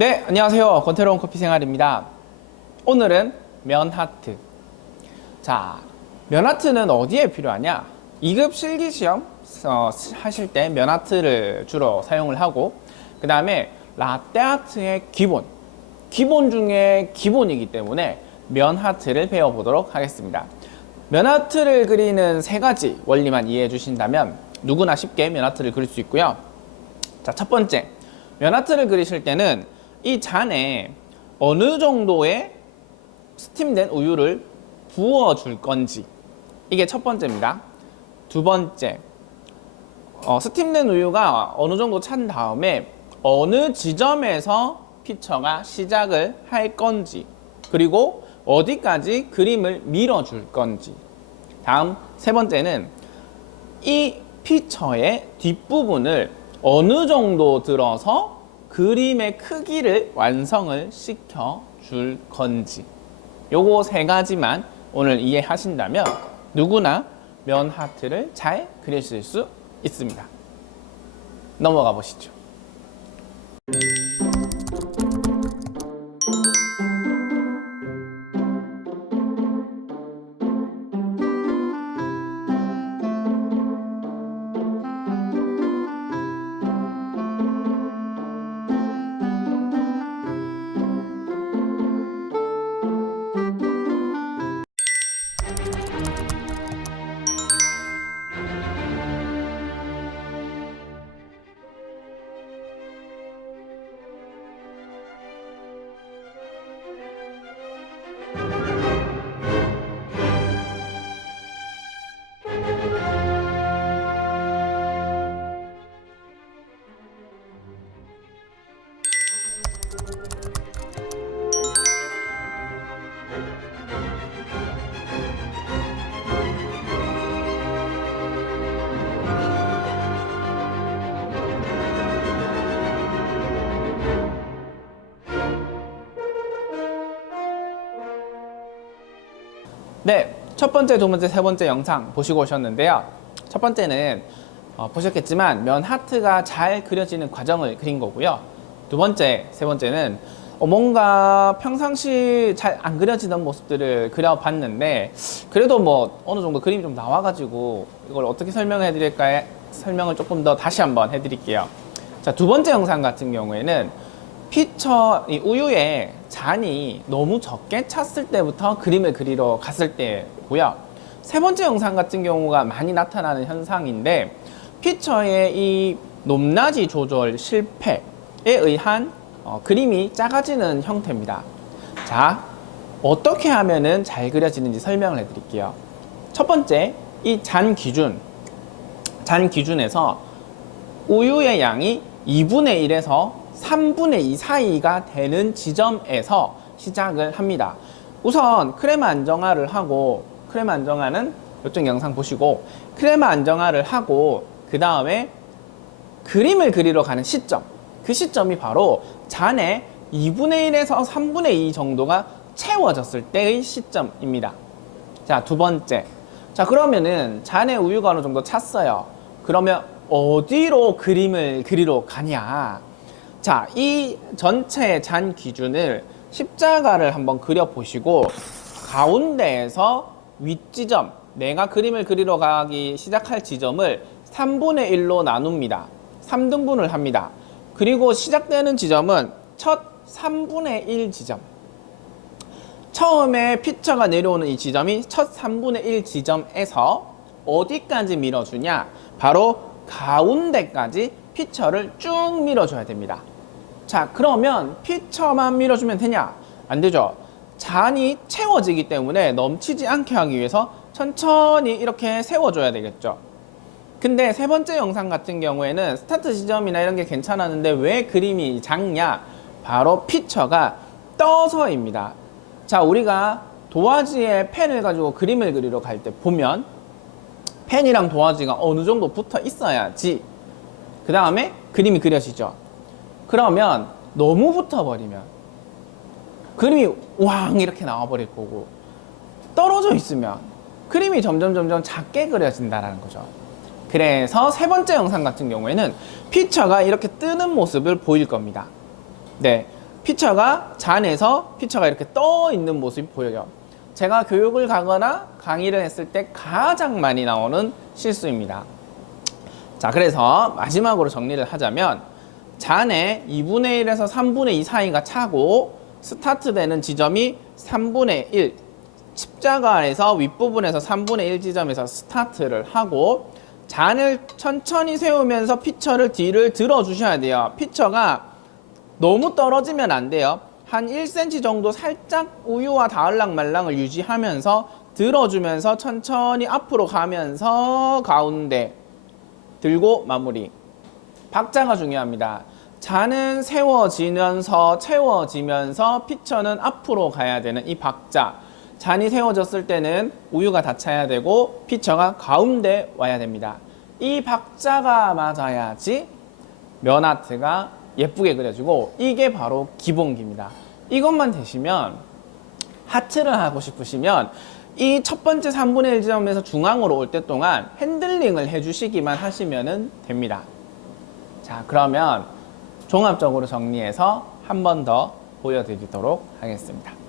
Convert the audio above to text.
네, 안녕하세요. 권태로운 커피 생활입니다. 오늘은 면하트. 자, 면하트는 어디에 필요하냐? 2급 실기 시험 어, 하실 때 면하트를 주로 사용을 하고, 그 다음에 라떼아트의 기본, 기본 중에 기본이기 때문에 면하트를 배워보도록 하겠습니다. 면하트를 그리는 세 가지 원리만 이해해 주신다면 누구나 쉽게 면하트를 그릴 수 있고요. 자, 첫 번째. 면하트를 그리실 때는 이 잔에 어느 정도의 스팀된 우유를 부어 줄 건지. 이게 첫 번째입니다. 두 번째. 어, 스팀된 우유가 어느 정도 찬 다음에 어느 지점에서 피처가 시작을 할 건지. 그리고 어디까지 그림을 밀어 줄 건지. 다음 세 번째는 이 피처의 뒷부분을 어느 정도 들어서 그림의 크기를 완성을 시켜 줄 건지. 요거 세 가지만 오늘 이해하신다면 누구나 면 하트를 잘 그리실 수 있습니다. 넘어가 보시죠. 네, 첫 번째, 두 번째, 세 번째 영상 보시고 오셨는데요. 첫 번째는 어, 보셨겠지만 면 하트가 잘 그려지는 과정을 그린 거고요. 두 번째, 세 번째는 어, 뭔가 평상시 잘 안 그려지던 모습들을 그려봤는데 그래도 뭐 어느 정도 그림이 좀 나와가지고 이걸 어떻게 설명해 드릴까 설명을 조금 더 다시 한번 해드릴게요. 자, 두 번째 영상 같은 경우에는 피처 이 우유에 잔이 너무 적게 찼을 때부터 그림을 그리러 갔을 때고요. 세 번째 영상 같은 경우가 많이 나타나는 현상인데 피처의 이 높낮이 조절 실패에 의한 어, 그림이 작아지는 형태입니다. 자, 어떻게 하면은 잘 그려지는지 설명을 해드릴게요. 첫 번째, 이 잔 기준, 잔 기준에서 우유의 양이 2분의 1에서 3분의 2 사이가 되는 지점에서 시작을 합니다. 우선 크레마 안정화를 하고 크레마 안정화는 이쪽 영상 보시고 크레마 안정화를 하고 그 다음에 그림을 그리러 가는 시점 그 시점이 바로 잔의 2분의 1에서 3분의 2 정도가 채워졌을 때의 시점입니다. 자, 두 번째. 자, 그러면은 잔의 우유가 어느 정도 찼어요. 그러면 어디로 그림을 그리러 가냐? 자, 이 전체 잔 기준을 십자가를 한번 그려 보시고 가운데에서 윗지점, 내가 그림을 그리러 가기 시작할 지점을 3분의 1로 나눕니다. 3등분을 합니다. 그리고 시작되는 지점은 첫 3분의 1 지점. 처음에 피처가 내려오는 이 지점이 첫 3분의 1 지점에서 어디까지 밀어주냐? 바로 가운데까지 피처를 쭉 밀어줘야 됩니다. 자, 그러면 피처만 밀어주면 되냐? 안 되죠. 잔이 채워지기 때문에 넘치지 않게 하기 위해서 천천히 이렇게 세워줘야 되겠죠. 근데 세 번째 영상 같은 경우에는 스타트 지점이나 이런 게 괜찮았는데 왜 그림이 작냐? 바로 피처가 떠서입니다. 자, 우리가 도화지에 펜을 가지고 그림을 그리러 갈 때 보면 펜이랑 도화지가 어느 정도 붙어 있어야지 그 다음에 그림이 그려지죠. 그러면 너무 붙어버리면 그림이 왕 이렇게 나와버릴 거고 떨어져 있으면 그림이 점점 점점 작게 그려진다는 거죠. 그래서 세 번째 영상 같은 경우에는 피처가 이렇게 뜨는 모습을 보일 겁니다. 네. 피처가 잔에서 피처가 이렇게 떠 있는 모습이 보여요. 제가 교육을 가거나 강의를 했을 때 가장 많이 나오는 실수입니다. 자, 그래서 마지막으로 정리를 하자면 잔의 2분의 1에서 3분의 2 사이가 차고 스타트되는 지점이 3분의 1 십자가에서 윗부분에서 3분의 1 지점에서 스타트를 하고 잔을 천천히 세우면서 피처를 뒤를 들어 주셔야 돼요. 피처가 너무 떨어지면 안 돼요. 한 1cm 정도 살짝 우유와 닿을랑 말랑을 유지하면서 들어주면서 천천히 앞으로 가면서 가운데 들고 마무리. 박자가 중요합니다. 잔은 세워지면서 채워지면서 피처는 앞으로 가야 되는 이 박자. 잔이 세워졌을 때는 우유가 다 차야 되고 피처가 가운데 와야 됩니다. 이 박자가 맞아야지 면 아트가 예쁘게 그려지고 이게 바로 기본기입니다. 이것만 되시면 하트를 하고 싶으시면 이 첫 번째 3분의 1 지점에서 중앙으로 올 때 동안 핸들링을 해주시기만 하시면 됩니다. 자, 그러면 종합적으로 정리해서 한 번 더 보여드리도록 하겠습니다.